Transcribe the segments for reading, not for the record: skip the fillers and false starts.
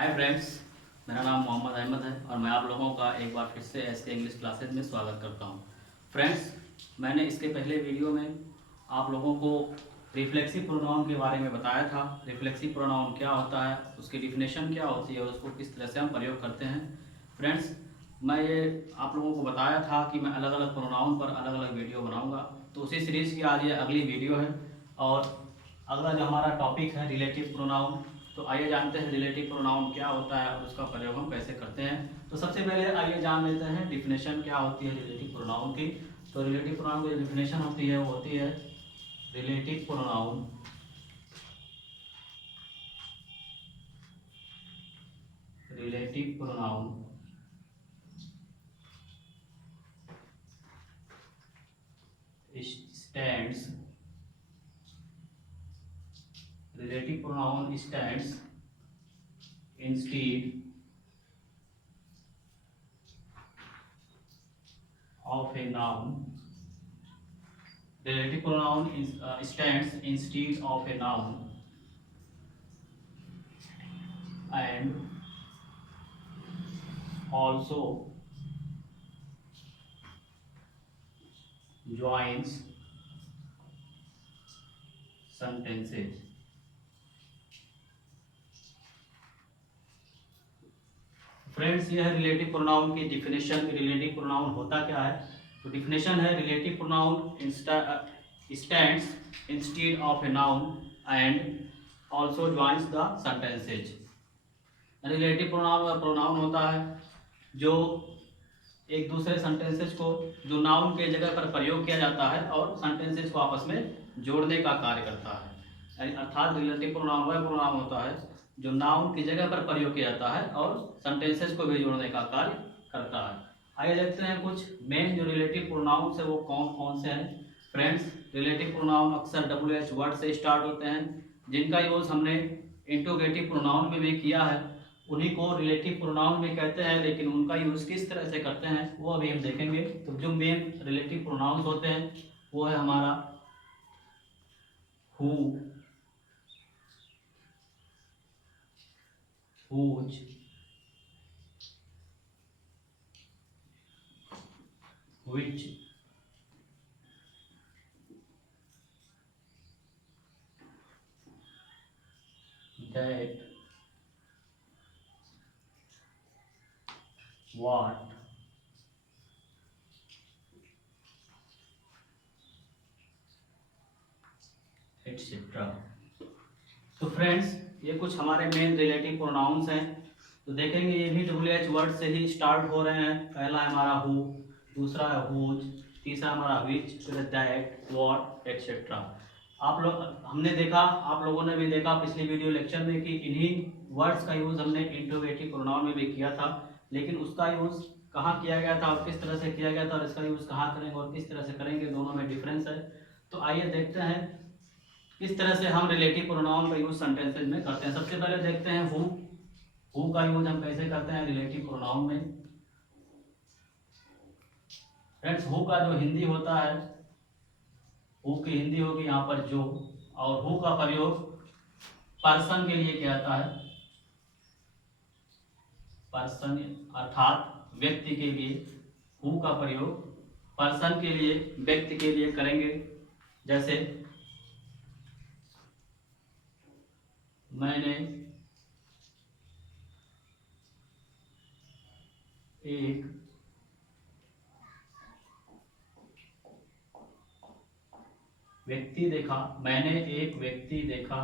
Hi friends, मेरा नाम मोहम्मद अहमद है और मैं आप लोगों का एक बार फिर से एस के इंग्लिश क्लासेज में स्वागत करता हूं। फ्रेंड्स, मैंने इसके पहले वीडियो में आप लोगों को रिफ्लेक्सिव प्रोनाउन के बारे में बताया था। रिफ्लेक्सिव प्रोनाउन क्या होता है, उसकी डिफिनेशन क्या होती है और उसको किस तरह से हम प्रयोग करते हैं। फ्रेंड्स, मैं ये आप लोगों को बताया था कि मैं अलग अलग प्रोनाउन पर अलग अलग वीडियो बनाऊँगा, तो उसी सीरीज़ की आज ये अगली वीडियो है। और अगला जो हमारा टॉपिक है रिलेटिव प्रोनाउन। तो आइए जानते हैं रिलेटिव प्रोनाउन क्या होता है और उसका प्रयोग हम कैसे करते हैं। तो सबसे पहले आइए जान लेते हैं डिफिनेशन क्या होती है रिलेटिव प्रोनाउन की। तो रिलेटिव प्रोनाउन की जो डिफिनेशन होती है वो होती है relative pronoun relative pronoun stands relative pronoun stands instead of a noun. Relative pronoun stands instead of a noun and also joins sentences. Friends, यह रिलेटिव प्रोनाउन की डिफिनेशन। रिलेटिव प्रोनाउन होता क्या है? तो डिफिनेशन है relative pronoun stands instead of a noun and also joins the sentences. Relative pronoun होता है जो एक दूसरे सेंटेंसेज को जो नाउन के जगह पर प्रयोग किया जाता है और सेंटेंसेज को आपस में जोड़ने का कार्य करता है। यानी अर्थात रिलेटिव प्रोनाउन वह प्रोनाउन होता है जो नाउन की जगह पर प्रयोग किया जाता है और सेंटेंसेज को भी जोड़ने का कार्य करता है। आइए देखते हैं कुछ मेन जो रिलेटिव प्रोनाउन है वो कौन कौन से हैं। फ्रेंड्स, रिलेटिव प्रोनाउन अक्सर WH वर्ड से स्टार्ट होते हैं, जिनका यूज हमने इंट्रोगेटिव प्रोनाउन में भी किया है। उन्हीं को रिलेटिव प्रोनाउन में कहते हैं, लेकिन उनका यूज किस तरह से करते हैं वो अभी हम देखेंगे। तो जो मेन रिलेटिव प्रोनाउंस होते हैं वो है हमारा who, whose, which, that, what, et cetera. तो फ्रेंड्स, ये कुछ हमारे मेन रिलेटिव प्रोनाउंस हैं। तो देखेंगे ये भी WH वर्ड से ही स्टार्ट हो रहे हैं। पहला है हमारा हु, दूसरा है हुज, तीसरा हमारा विच, फिर दैट, व्हाट, एटसेट्रा। आप लोग हमने देखा, आप लोगों ने भी देखा पिछली वीडियो लेक्चर में कि इन्हीं वर्ड्स का यूज हमने इंट्रोगेटिव प्रोनाउन में भी किया था, लेकिन उसका यूज कहाँ किया गया था और किस तरह से किया गया था और इसका यूज कहाँ करेंगे और किस तरह से करेंगे, दोनों में डिफरेंस है। तो आइए देखते हैं किस तरह से हम रिलेटिव प्रोनाउन का यूज सेंटेंसेज में करते हैं। सबसे पहले देखते हैं हु का यूज हम कैसे करते हैं रिलेटिव प्रोनाउन में। फ्रेंड्स, हु का जो हिंदी होता है, हु की हिंदी होगी यहाँ पर जो, और हु का प्रयोग पर्सन के लिए किया जाता है। पर्सन अर्थात व्यक्ति के लिए हु का प्रयोग पर्सन के लिए, व्यक्ति के लिए करेंगे। जैसे मैंने एक व्यक्ति देखा, मैंने एक व्यक्ति देखा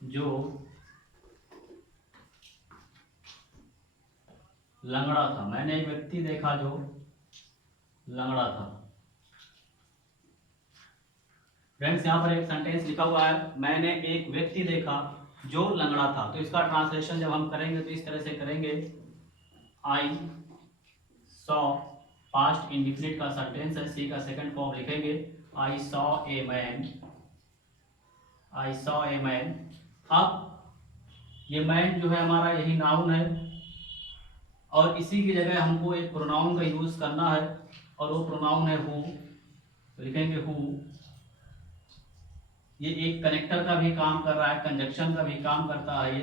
जो लंगड़ा था। मैंने एक व्यक्ति देखा जो लंगड़ा था। फ्रेंड्स, यहाँ पर एक सेंटेंस लिखा हुआ है मैंने एक व्यक्ति देखा जो लंगड़ा था। तो इसका ट्रांसलेशन जब हम करेंगे तो इस तरह से करेंगे, आई सॉ, पास्ट इंडिफिनिट का सेंटेंस है, सी का सेकंड फॉर्म लिखेंगे, आई saw a man, I saw a man. अब ये मैन जो है हमारा यही नाउन है और इसी की जगह हमको एक प्रोनाउन का यूज करना है और वो प्रोनाउन है हु। लिखेंगे हु। ये एक कनेक्टर का भी काम कर रहा है, कंजक्शन का भी काम करता है ये,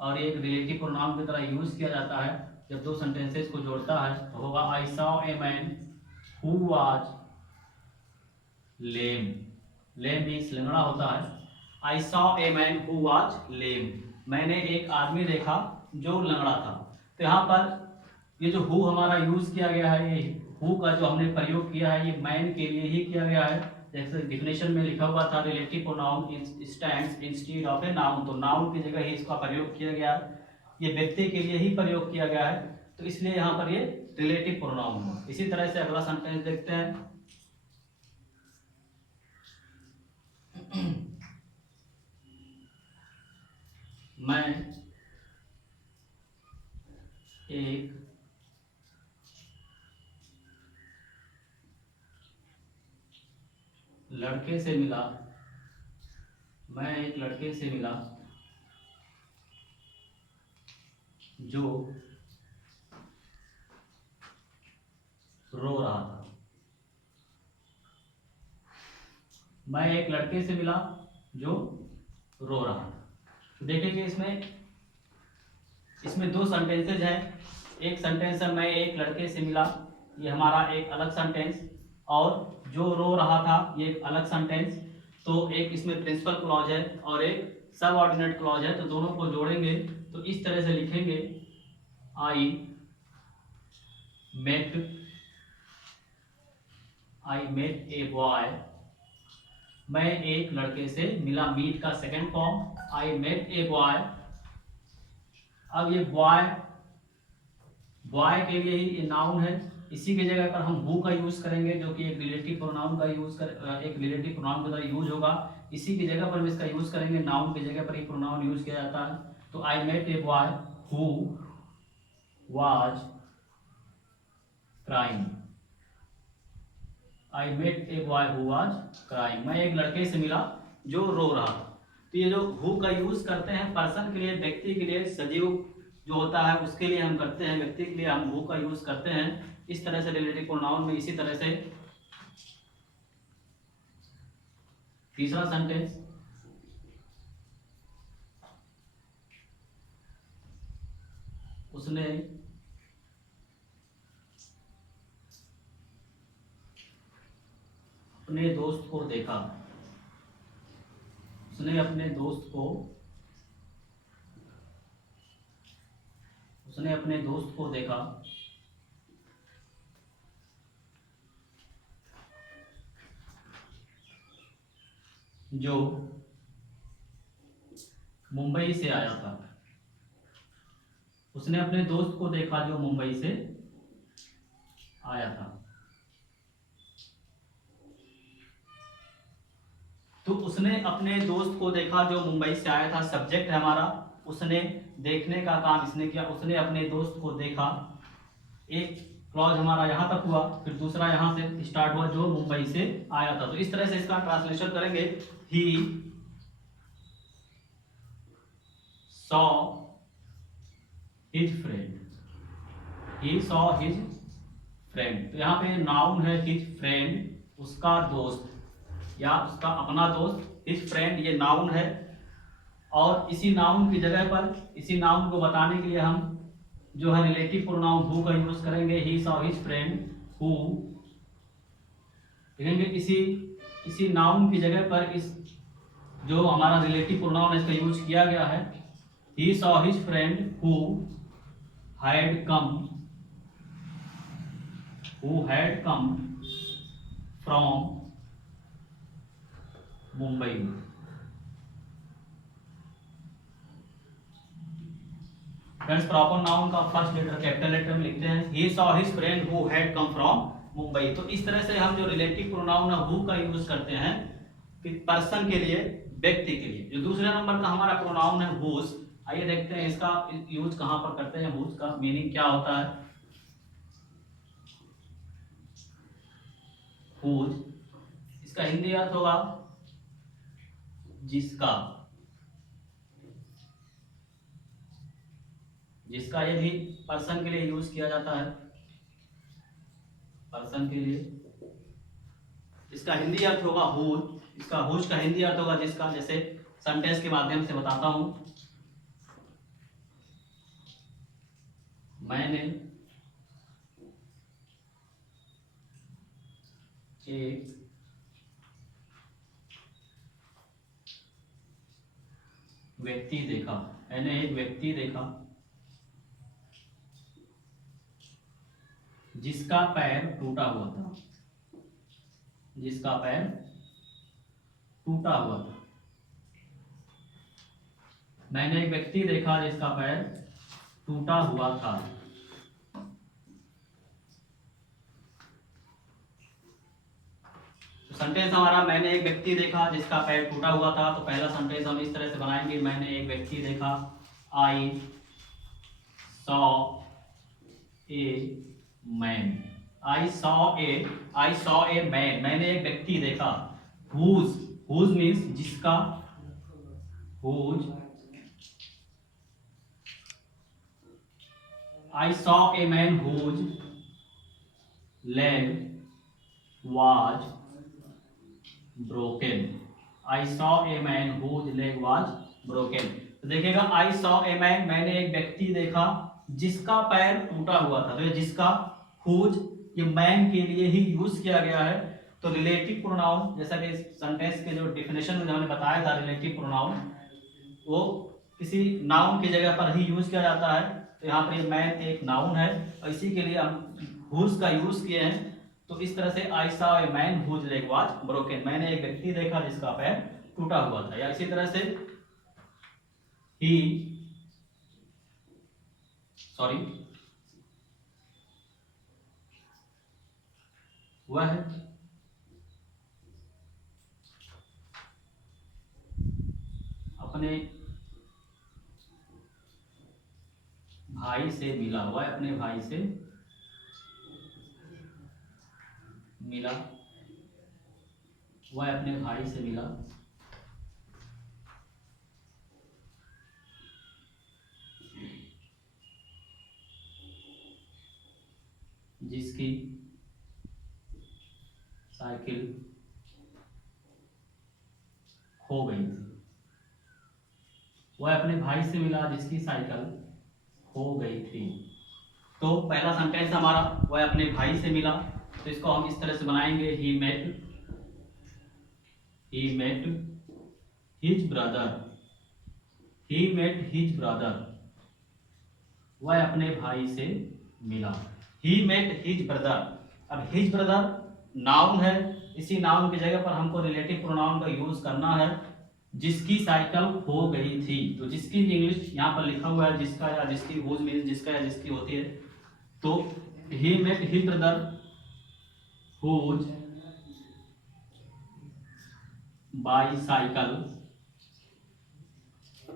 और ये एक रिलेटिव प्रोनाउन की तरह यूज किया जाता है जब दो सेंटेंसेस को जोड़ता है। तो होगा I saw a man who was lame. Lame means लंगड़ा होता है। I saw a man who was lame, मैंने एक आदमी देखा जो लंगड़ा था। तो यहाँ पर ये जो हु हमारा यूज किया गया है, ये हु का जो हमने प्रयोग किया है ये मैन के लिए ही किया गया है। जैसे डिफिनेशन में लिखा हुआ था relative pronoun stands instead of a noun, तो नाउन की जगह ही इसका प्रयोग किया गया है, ये व्यक्ति के लिए ही प्रयोग किया गया है, तो इसलिए यहाँ पर ये रिलेटिव प्रोनाउन है। इसी तरह से अगला सेंटेंस देखते हैं। मैं एक लड़के से मिला, मैं एक लड़के से मिला जो रो रहा था। मैं एक लड़के से मिला जो रो रहा था। तो देखेंगे इसमें दो सेंटेंसेज हैं। एक सेंटेंस है मैं एक लड़के से मिला, ये हमारा एक अलग सेंटेंस, और जो रो रहा था ये एक अलग सेंटेंस। तो एक इसमें प्रिंसिपल क्लॉज है और एक सबऑर्डिनेट क्लॉज है, तो दोनों को जोड़ेंगे तो इस तरह से लिखेंगे आई मेट ए बॉय। मैं एक लड़के से मिला, मीट का second form I met a boy. अब ये बॉय के लिए ही ये नाउन है, इसी की जगह पर हम हु का यूज करेंगे जो कि एक रिलेटिव प्रोनाउन का एक रिलेटिव प्रोनाउन की तरह यूज होगा। इसी की जगह पर हम इसका यूज करेंगे, नाउन की जगह पर ये प्रोनाउन यूज किया जाता है। तो I met a boy who was crying. I met a boy who was crying, मैं एक लड़के से मिला जो रो रहा था। तो ये जो हु का यूज करते हैं पर्सन के लिए, व्यक्ति के लिए, सजीव जो होता है उसके लिए हम करते हैं, व्यक्ति के लिए हम हु का यूज करते हैं। इस तरह से रिलेटिव प्रोनाउन में इसी तरह से तीसरा सेंटेंस, उसने अपने दोस्त को देखा, उसने अपने दोस्त को देखा जो मुंबई से आया था। उसने अपने दोस्त को देखा जो मुंबई से आया था। तो उसने अपने दोस्त को देखा जो मुंबई से आया था, सब्जेक्ट है हमारा, उसने देखने का काम इसने किया, उसने अपने दोस्त को देखा। एक क्लॉज हमारा यहाँ तक हुआ, फिर दूसरा यहाँ से स्टार्ट हुआ जो मुंबई से आया था। तो इस तरह से इसका ट्रांसलेशन करेंगे, he saw his friend, he saw his friend. तो यहाँ पे नाउन है हिज फ्रेंड, उसका दोस्त या उसका अपना दोस्त, हिज फ्रेंड ये नाउन है। और इसी नाउन की जगह पर, इसी नाउन को बताने के लिए हम जो है रिलेटिव प्रोनाउन हु का यूज करेंगे, he saw his friend who. देखेंगे इसी नाउन की जगह पर इस जो हमारा रिलेटिव प्रोनाउन है इसका यूज किया गया है, he saw his friend who had come from Mumbai. Friends proper noun का फर्स्ट लेटर कैपिटल लेटर में लिखते हैं, he saw his friend who had come from Mumbai. तो इस तरह से हम जो रिलेटिव प्रोनाउन है हु का यूज करते हैं पर्सन के लिए, व्यक्ति के लिए। जो दूसरे नंबर का हमारा प्रोनाउन है हुज, आइए देखते हैं इसका यूज कहां पर करते हैं, हुज का मीनिंग क्या होता है। हुज इसका हिंदी अर्थ होगा जिसका, जिसका ये भी पर्सन के लिए यूज किया जाता है, पर्सन के लिए। इसका हिंदी अर्थ होगा हुज, इसका हुज का हिंदी अर्थ होगा जिसका, जैसे सेंटेंस के माध्यम से बताता हूं। मैंने एक व्यक्ति देखा, मैंने एक व्यक्ति देखा जिसका पैर टूटा हुआ था, जिसका पैर टूटा हुआ था। मैंने एक व्यक्ति देखा जिसका पैर टूटा हुआ था। तो सेंटेंस हमारा मैंने एक व्यक्ति देखा जिसका पैर टूटा हुआ था। तो पहला सेंटेंस हम इस तरह से बनाएंगे, मैंने एक व्यक्ति देखा, आई saw a man, I saw a man, मैंने एक व्यक्ति देखा। हुज मीन्स जिसका, whose, I saw a man whose leg was broken. I saw a man whose leg was broken. तो देखिएगा I saw a man, मैंने एक व्यक्ति देखा जिसका पैर टूटा हुआ था। तो ये जिसका, whose, ये मैन के लिए ही यूज किया गया है। तो रिलेटिव प्रोनाउन, जैसा कि सेंटेंस के जो डेफिनेशन में हमने बताया था, रिलेटिव प्रोनाउन वो किसी नाउन की जगह पर ही यूज किया जाता है। तो यहाँ पर ये मैन एक नाउन है और इसी के लिए हम हुज का यूज किए हैं। तो इस तरह से I saw a man whose leg was broken, मैंने एक व्यक्ति देखा जिसका पैर टूटा हुआ था। या इसी तरह से वह अपने भाई से मिला, वह अपने भाई से मिला, वह अपने भाई से मिला जिसकी साइकिल खो गई थी। वह अपने भाई से मिला जिसकी साइकिल खो गई थी। तो पहला सेंटेंस हमारा वह अपने भाई से मिला, तो इसको हम इस तरह से बनाएंगे, he met his brother, he met his brother, वह अपने भाई से मिला। He met his brother. अब हिज ब्रदर नाउन है, इसी नाउन की जगह पर हमको रिलेटिव प्रोनाउन का यूज करना है, जिसकी साइकिल खो गई थी। तो जिसकी इंग्लिश यहाँ पर लिखा हुआ है जिसका या जिसकी, हुज मीन्स जिसका या जिसकी होती है। तो he met his brother whose bicycle,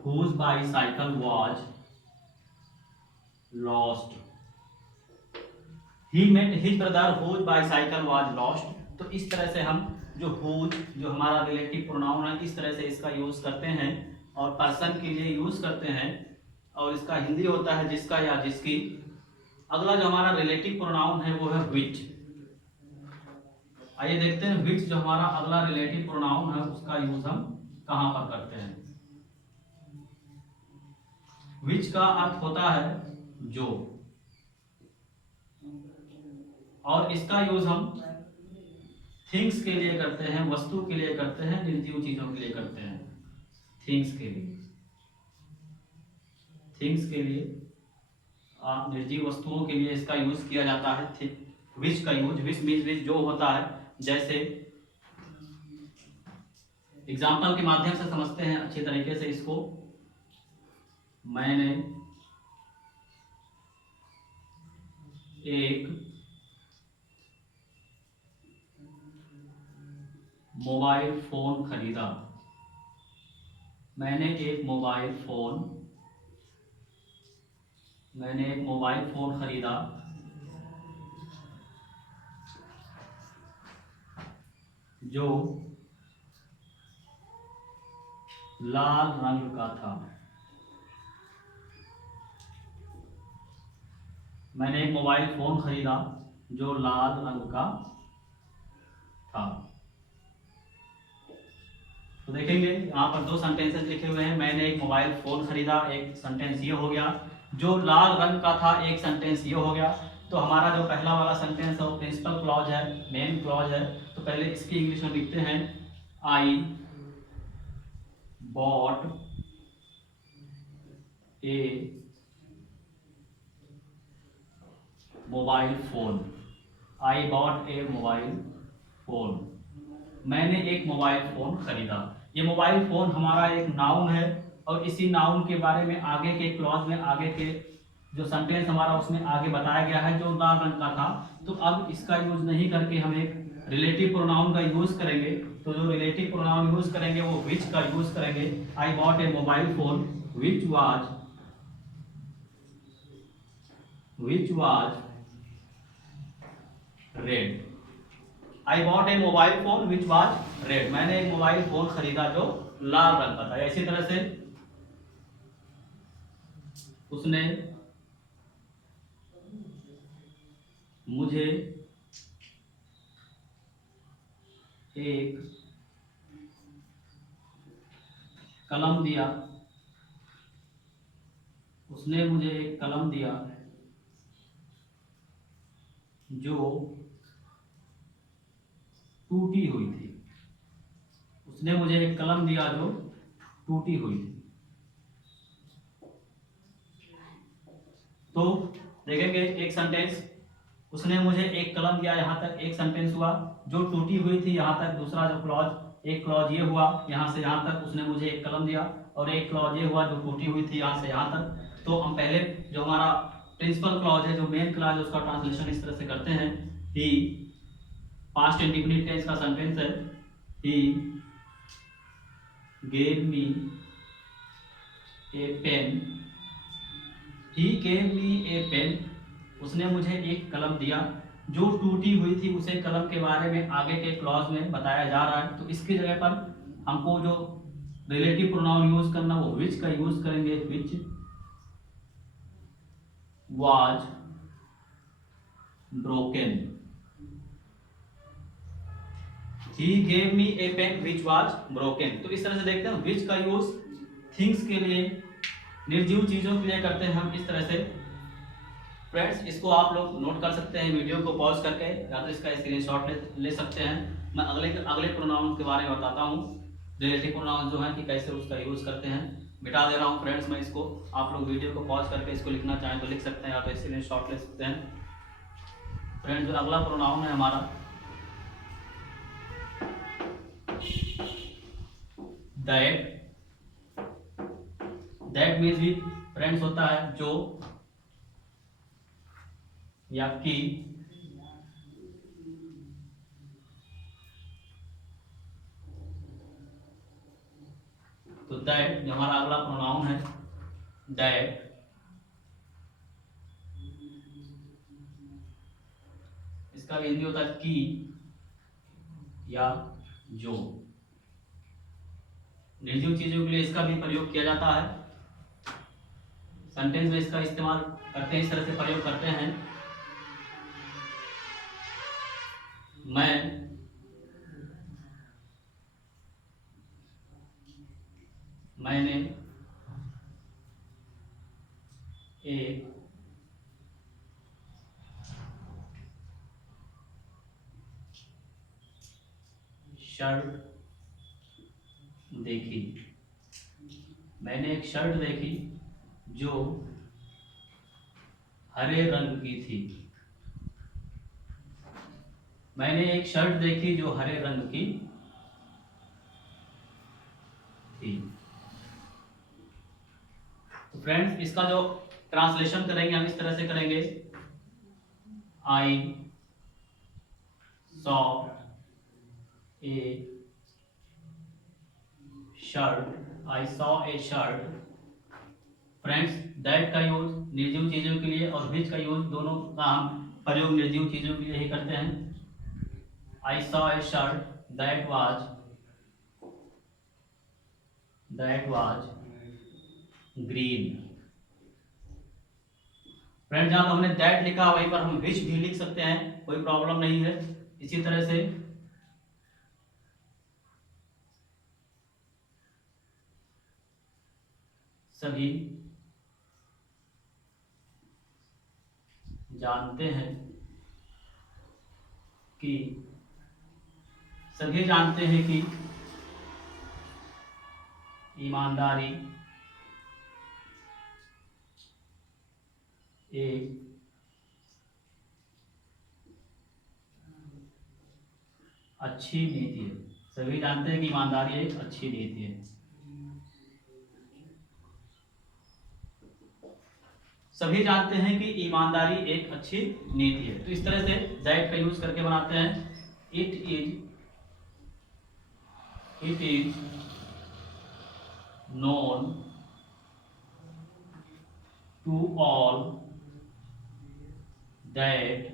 whose bicycle was lost. He met his brother whose bicycle was lost. तो इस तरह से हम जो whose, जो हमारा रिलेटिव प्रोनाउन है, इस तरह से इसका यूज करते हैं और पर्सन के लिए यूज करते हैं, और इसका हिंदी होता है जिसका या जिसकी। अगला जो हमारा रिलेटिव प्रोनाउन है वो है which। आइए देखते हैं which जो हमारा अगला रिलेटिव प्रोनाउन है उसका यूज हम कहां पर करते हैं। which का अर्थ होता है जो, और इसका यूज हम थिंग्स के लिए करते हैं, वस्तु के लिए करते हैं, निर्जीव चीजों के लिए करते हैं। थिंग्स के लिए, थिंग्स के लिए, निर्जीव वस्तुओं के लिए इसका यूज किया जाता है विच का यूज। विच मीन्स विच जो होता है, जैसे एग्जाम्पल के माध्यम से समझते हैं अच्छे तरीके से इसको। मैंने एक मोबाइल फोन खरीदा, मैंने एक मोबाइल फोन खरीदा जो लाल रंग का था। मैंने एक मोबाइल फोन खरीदा जो लाल रंग का था। तो देखेंगे यहाँ पर दो सेंटेंसेस लिखे हुए हैं। मैंने एक मोबाइल फोन खरीदा, एक सेंटेंस ये हो गया। जो लाल रंग का था, एक सेंटेंस ये हो गया। तो हमारा जो पहला वाला सेंटेंस है वो प्रिंसिपल क्लॉज है, मेन क्लॉज है। तो पहले इसकी इंग्लिश में लिखते हैं, I bought A mobile phone. I bought A mobile phone. मैंने एक मोबाइल फोन खरीदा। ये मोबाइल फोन हमारा एक नाउन है, और इसी नाउन के बारे में आगे के क्लॉज में, आगे के जो सेंटेंस हमारा उसमें आगे बताया गया है, जो लाल रंग का था। तो अब इसका यूज नहीं करके हम एक रिलेटिव प्रोनाउन का यूज करेंगे। तो जो रिलेटिव प्रोनाउन यूज करेंगे वो विच का यूज करेंगे। I bought A mobile phone which was red. I bought A mobile phone which was red. मैंने एक मोबाइल फोन खरीदा जो लाल रंग का था। इसी तरह से उसने मुझे एक कलम दिया। उसने मुझे एक कलम दिया जो टूटी हुई थी। उसने मुझे एक कलम दिया जो टूटी हुई थी। तो देखेंगे एक सेंटेंस, उसने मुझे एक कलम दिया, यहाँ तक एक सेंटेंस हुआ। जो टूटी हुई थी, यहाँ तक दूसरा जो क्लॉज, एक क्लॉज ये हुआ यहाँ से यहाँ तक, उसने मुझे एक कलम दिया। और एक क्लॉज ये हुआ जो टूटी हुई थी यहाँ से यहाँ तक। तो हम पहले जो हमारा प्रिंसिपल क्लॉज है, जो मेन क्लॉज है, उसका ट्रांसलेशन इस तरह से करते हैं। ही पास्ट इंडिफिनिट टेंस का सेंटेंस है, he gave me a pen. He gave me a pen. उसने मुझे एक कलम दिया जो टूटी हुई थी। उसे कलम के बारे में आगे के क्लॉज में बताया जा रहा है। तो इसकी जगह पर हमको जो रिलेटिव प्रोनाउन यूज करना, वो विच का यूज करेंगे। Which was broken. He gave me a pen which was broken. तो इस तरह से देखते हैं विच का यूज थिंग्स के लिए, निर्जीव चीजों के लिए करते हैं हम इस तरह से। फ्रेंड्स, इसको आप लोग नोट कर सकते हैं वीडियो को पॉज करके, या तो इसका स्क्रीनशॉट ले सकते हैं। मैं अगले प्रोनाउन के बारे में बताता हूँ, रिलेटिव प्रोनाउन जो है कि कैसे उसका यूज करते हैं। मिटा दे रहा हूँ फ्रेंड्स मैं इसको। आप लोग वीडियो को पॉज करके इसको लिखना चाहें तो लिख सकते हैं, या तो स्क्रीनशॉट ले सकते हैं। फ्रेंड्स, जो अगला प्रोनाउन है हमारा दैट मीन्स भी फ्रेंड्स होता है जो या की। तो दैट जो हमारा अगला प्रोनाउन है, दैट, इसका भी हिंदी होता है की या जो। निर्जीव चीजों के लिए इसका भी प्रयोग किया जाता है। सेंटेंस में इसका इस्तेमाल करते हैं, इस तरह से प्रयोग करते हैं। मैंने एक शर्ट देखी। मैंने एक शर्ट देखी जो हरे रंग की थी। मैंने एक शर्ट देखी जो हरे रंग की थी। तो फ्रेंड्स, इसका जो ट्रांसलेशन करेंगे हम इस तरह से करेंगे, आई saw A shirt. I saw A shirt. Friends, that का यूज निर्जीव चीजों के लिए और विच का यूज, दोनों का हम प्रयोग निर्जीव चीजों के लिए ही करते हैं। आई saw A shirt that was green. Friends, जहां हमने दैट लिखा वहीं पर हम विच भी लिख सकते हैं, कोई प्रॉब्लम नहीं है। इसी तरह से सभी जानते हैं कि ईमानदारी एक अच्छी नीति है। सभी जानते हैं कि ईमानदारी एक अच्छी नीति है। सभी जानते हैं कि ईमानदारी एक अच्छी नीति है। तो इस तरह से दैट का यूज करके बनाते हैं it is known to all that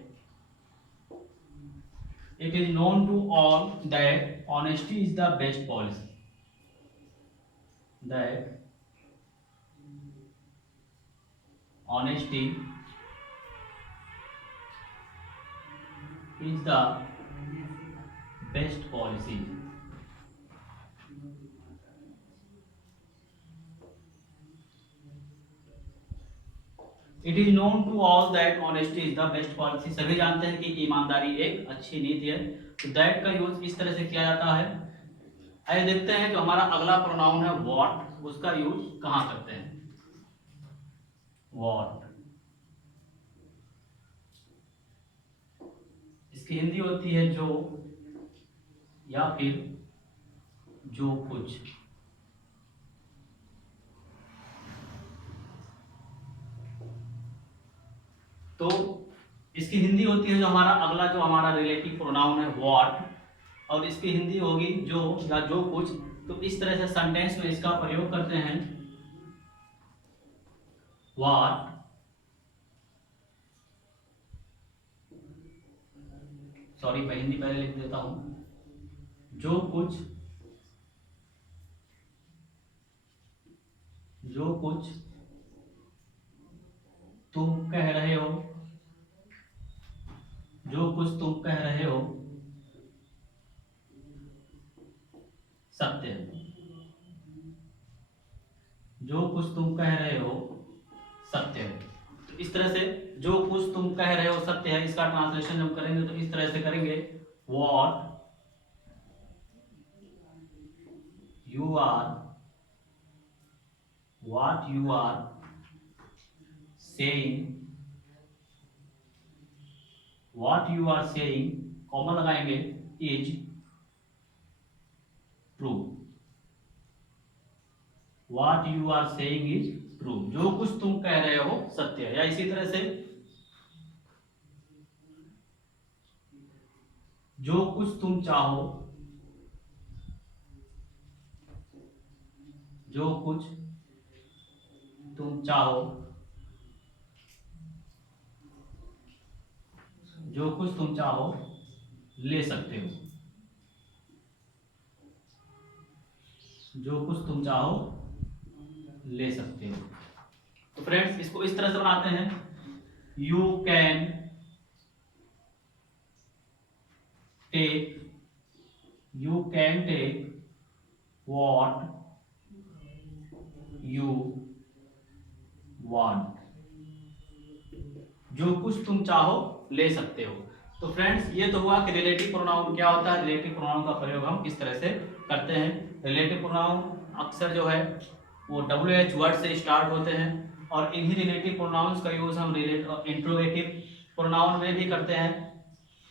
it is known to all that honesty is the best policy. That honesty is the best policy. It is known to all that honesty is the best policy. सभी जानते हैं कि ईमानदारी एक अच्छी नीति है। तो that का यूज इस तरह से किया जाता है। आइए देखते हैं जो हमारा अगला प्रोनाउन है what, उसका यूज कहाँ करते हैं। what इसकी हिंदी होती है जो या फिर जो कुछ। तो इसकी हिंदी होती है जो हमारा रिलेटिव प्रोनाउन है व्हाट, और इसकी हिंदी होगी जो या जो कुछ। तो इस तरह से सेंटेंस में इसका प्रयोग करते हैं व्हाट मैं हिंदी पहले लिख देता हूं। जो कुछ तुम कह रहे हो, जो कुछ तुम कह रहे हो सत्य है। जो कुछ तुम कह रहे हो सत्य है। तो इस तरह से जो कुछ तुम कह रहे हो सत्य है, इसका ट्रांसलेशन जब करेंगे तो इस तरह से करेंगे what you are saying, comma लगाएंगे is true. What you are saying is true, जो कुछ तुम कह रहे हो सत्य है। या इसी तरह से जो कुछ तुम चाहो, जो कुछ तुम चाहो ले सकते हो। जो कुछ तुम चाहो ले सकते हो। तो फ्रेंड्स इसको इस तरह से बनाते हैं you can take what you want. जो कुछ तुम चाहो ले सकते हो। तो फ्रेंड्स ये तो हुआ कि रिलेटिव प्रोनाउन क्या होता है। रिलेटिव प्रोनाउन का प्रयोग हम किस तरह से करते हैं। रिलेटिव प्रोनाउन अक्सर जो है वो WH वर्ड से स्टार्ट होते हैं, और इन्हीं रिलेटिव प्रोनाउंस का यूज हम इंट्रोगेटिव प्रोनाउन में भी करते हैं।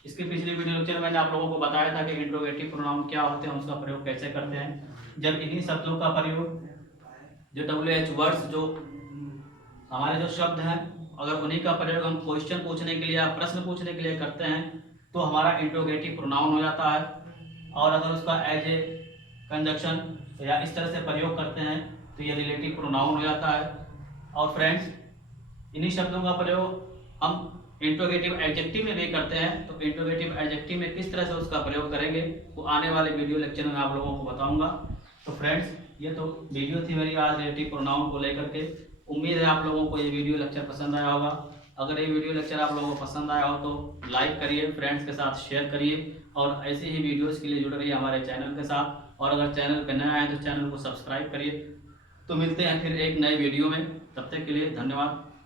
इसके पिछले वीडियो लेक्चर में मैंने आप लोगों को बताया था कि इंट्रोगेटिव प्रोनाउन क्या होते हैं, उसका प्रयोग कैसे करते हैं। जब इन्हीं शब्दों का प्रयोग जो WH वर्ड्स जो हमारे जो शब्द हैं, अगर उन्हीं का प्रयोग हम क्वेश्चन पूछने के लिए या प्रश्न पूछने के लिए करते हैं तो हमारा इंट्रोगेटिव प्रोनाउन हो जाता है। और अगर उसका एज ए कंजक्शन या इस तरह से प्रयोग करते हैं तो ये रिलेटिव प्रोनाउन हो जाता है। और फ्रेंड्स इन्हीं शब्दों का प्रयोग हम इंट्रोगेटिव एडजेक्टिव में भी करते हैं। तो इंट्रोगेटिव एडजेक्टिव में किस तरह से उसका प्रयोग करेंगे वो आने वाले वीडियो लेक्चर में आप लोगों को बताऊंगा। तो फ्रेंड्स ये तो वीडियो थी मेरी आज रिलेटिव प्रोनाउन को लेकर के। उम्मीद है आप लोगों को ये वीडियो लेक्चर पसंद आया होगा। अगर ये वीडियो लेक्चर आप लोगों को पसंद आया हो तो लाइक करिए, फ्रेंड्स के साथ शेयर करिए, और ऐसे ही वीडियोस के लिए जुड़े रहिए हमारे चैनल के साथ। और अगर चैनल पर नया है तो चैनल को सब्सक्राइब करिए। तो मिलते हैं फिर एक नए वीडियो में, तब तक के लिए धन्यवाद।